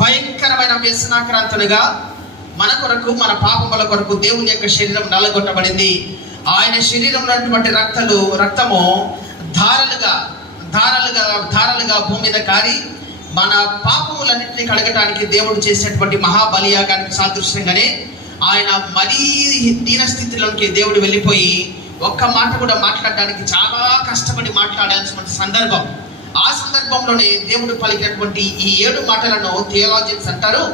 భయంకరమైన వ్యసనాక్రాంతులుగా మన కొరకు, మన పాపముల కొరకు దేవుని యొక్క శరీరం నల్లగొట్టబడింది. ఆయన శరీరంలో ఉన్నటువంటి రక్తము ధారలుగా భూమి మీద కారి మన పాపములన్నింటినీ కడగటానికి దేవుడు చేసినటువంటి మహాబలియాగానికి సాదృశ్యంగానే ఆయన మరీ దీన స్థితిలోనికి దేవుడు వెళ్ళిపోయి ఒక్క మాట కూడా మాట్లాడడానికి చాలా కష్టపడి మాట్లాడాల్సినటువంటి సందర్భం. ఆ సందర్భంలోనే దేవుడు పలికినటువంటి ఈ 7 మాటలను థియాలజిన్స్ అంటారు.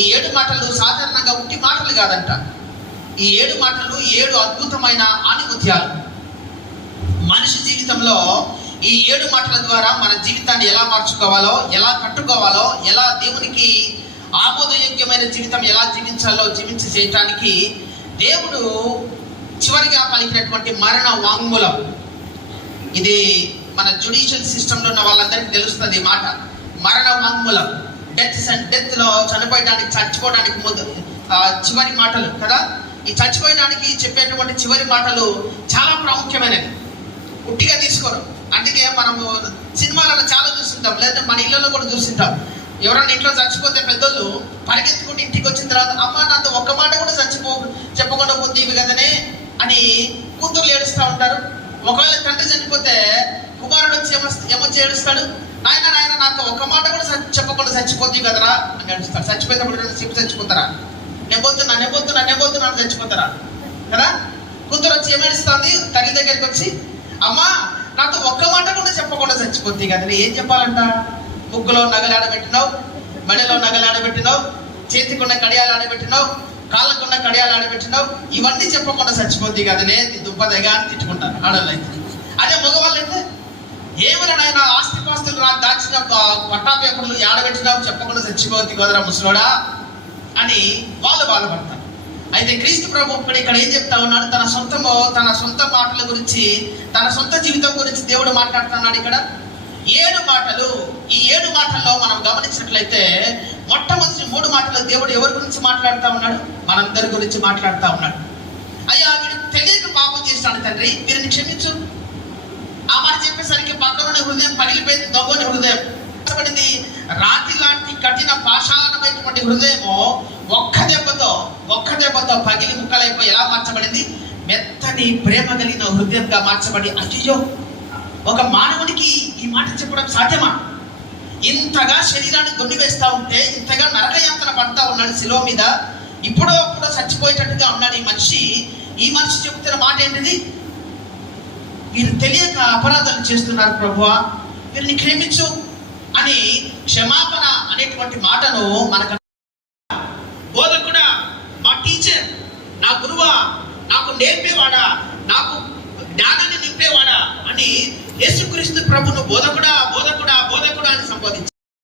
ఈ 7 మాటలు సాధారణంగా ఉట్టి మాటలు కాదంట. ఈ 7 మాటలు 7 అద్భుతమైన ఆణిముత్యాలు. మనిషి జీవితంలో ఈ 7 మాటల ద్వారా మన జీవితాన్ని ఎలా మార్చుకోవాలో, ఎలా కట్టుకోవాలో, ఎలా దేవునికి ఆమోదయోగ్యమైన జీవితం ఎలా జీవించి చేయటానికి దేవుడు చివరిగా పలికినటువంటి మరణ వాంగ్మూలం. ఇది మన జ్యుడిషియల్ సిస్టంలో ఉన్న వాళ్ళందరికీ తెలుస్తుంది మాట. మరణ వాంగ్మూలం, డెత్లో చచ్చిపోవడానికి ముందు చివరి మాటలు కదా. ఈ చచ్చిపోయడానికి చెప్పేటువంటి చివరి మాటలు చాలా ప్రాముఖ్యమైనవి, ఉట్టిగా తీసుకోరు. అందుకే మనము సినిమాలలో చాలా చూస్తుంటాం, లేదా మన ఇళ్ళలో కూడా చూస్తుంటాం. ఎవరైనా ఇంట్లో చచ్చిపోతే పెద్దోళ్ళు పరిగెత్తుకుంటూ ఇంటికి వచ్చిన తర్వాత అమ్మ నాతో ఒక్క మాట కూడా చెప్పకుండా పోతీవి కదనే అని కూతుర్లు ఏడుస్తూ ఉంటారు. ఒకవేళ తండ్రి చనిపోతే కుమారుడు వచ్చి ఏమొచ్చి ఏడుస్తాడు, నాయన నాతో ఒక్క మాట కూడా చెప్పకుండా చచ్చిపోతీవి కదరా అని ఏడుస్తాడు. చచ్చిపోయేటప్పుడు చెప్పి చచ్చిపోతారా? నెబ్బొద్దునా చచ్చిపోతారా కదా. కూతురు వచ్చి ఏమేడుస్తుంది తల్లి దగ్గరికి వచ్చి, అమ్మా నాతో ఒక్క మాట కూడా చెప్పకుండా చచ్చిపోతీ కదా. ఏం చెప్పాలంట? ముగ్గులో నగలు ఆడబెట్టినావు, మెడలో నగలు ఆడబెట్టినావు, చేతికున్న కడియాలు ఆడబెట్టినావు, కాళ్ళకున్న కడియాలు ఆడబెట్టినావు, ఇవన్నీ చెప్పకుండా చచ్చిపోతీ కదనే దుబ్బదగా అని తిట్టుకుంటారు ఆడవాళ్ళు అయితే. అదే మగవాళ్ళు అయితే ఏమైనా ఆస్తిపాస్తులు దాచిన పట్టా పేపర్లు ఆడబెట్టినావు చెప్పకుండా చచ్చిపోతీ కదరా ముసలోడా అని వాళ్ళు బాధపడతారు. అయితే క్రీస్తు ప్రభు ఇక్కడ ఏం చెప్తా ఉన్నాడు? తన సొంత మాటల గురించి, తన సొంత జీవితం గురించి దేవుడు మాట్లాడుతున్నాడు ఇక్కడ. 7 మాటలు. ఈ 7 మాటల్లో మనం గమనించినట్లయితే మొట్టమొదటి 3 మాటలు దేవుడు ఎవరి గురించి మాట్లాడుతూ ఉన్నాడు? మనందరి గురించి మాట్లాడుతూ ఉన్నాడు. అయ్యా వీడు తెలియక పాపం చేస్తాడు తండ్రి, వీరిని క్షమించు. ఆ మాట చెప్పేసరికి పక్కనున్న హృదయం పగిలిపోయింది. దొంగని హృదయం పడింది. రాతి లాంటి కఠిన పాషాణమైనటువంటి హృదయము ఒక్క దెబ్బతో పగిలి ముక్కలైపోయి ఎలా మార్చబడింది? మెత్తని ప్రేమ కలిగిన హృదయంగా మార్చబడి, అయ్యో ఒక మానవునికి ఈ మాట చెప్పడం సాధ్యమా? ఇంతగా శరీరాన్ని దొండి వేస్తూ ఉంటే, ఇంతగా నరకయాతన పడతా ఉన్నాడు శిలువ మీద, ఇప్పుడో చచ్చిపోయేటట్టుగా ఉన్నాడు ఈ మనిషి చెబుతున్న మాట ఏంటిది? వీరు తెలియక అపరాధాలు చేస్తున్నారు ప్రభువా, వీరిని క్షమించు అని క్షమాపణ అనేటువంటి మాటను మనకు బోధకుడా, మా టీచర్, నా గురువా, నాకు నేర్పేవాడా, నాకు జ్ఞానాన్ని నింపేవాడా అని యేసుక్రీస్తు ప్రభును బోధకుడా అని సంబోధించారు.